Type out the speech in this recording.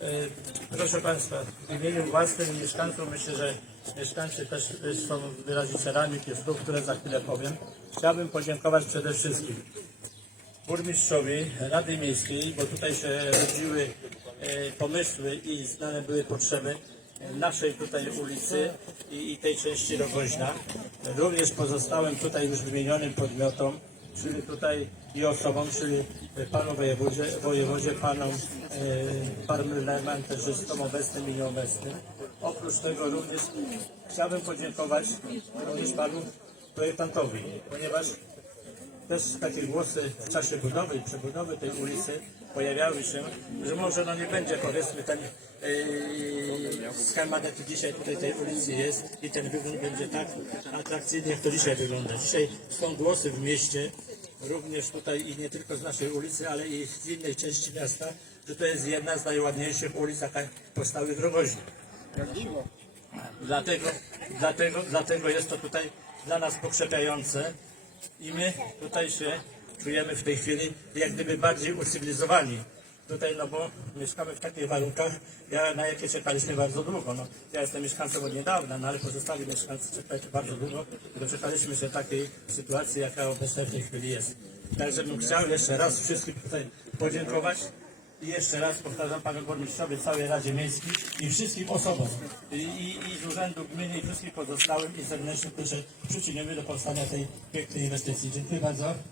E, Proszę Państwa, w imieniu własnym mieszkańców myślę, że mieszkańcy też są wyrazicielami tych słów, które za chwilę powiem. Chciałbym podziękować przede wszystkim burmistrzowi Rady Miejskiej, bo tutaj się rodziły e, pomysły i znane były potrzeby naszej tutaj ulicy i tej części Rogoźna. Również pozostałym tutaj już wymienionym podmiotom, czyli tutaj i osobom, czyli panu wojewodzie, wojewodzie panom e, parlamentarzystom obecnym i nieobecnym. Oprócz tego również chciałbym podziękować również panu projektantowi, ponieważ też takie głosy w czasie budowy i przebudowy tej ulicy pojawiały się, że może no nie będzie powiedzmy ten yy, schemat jaki dzisiaj tutaj tej ulicy jest i ten wygląd będzie tak atrakcyjny jak to dzisiaj wygląda. Dzisiaj są głosy w mieście, również tutaj i nie tylko z naszej ulicy, ale i z innej części miasta, że to jest jedna z najładniejszych ulic jaka powstały w Rogoźnie. Dlatego, dlatego, dlatego jest to tutaj dla nas pokrzepiające i my tutaj się czujemy w tej chwili jak gdyby bardziej ucywilizowani. Tutaj, no bo mieszkamy w takich warunkach, ja, na jakie czekaliśmy bardzo długo. No, ja jestem mieszkańcem od niedawna, no ale pozostali mieszkańcy czekali bardzo długo doczekaliśmy się takiej sytuacji, jaka obecna w tej chwili jest. Także bym chciał jeszcze raz wszystkim tutaj podziękować. I jeszcze raz powtarzam panu burmistrzowi, całej Radzie Miejskiej i wszystkim osobom i, i, i z urzędu gminy i wszystkim pozostałym i zewnętrznym, którzy przyczynimy do powstania tej pięknej inwestycji. Dziękuję bardzo.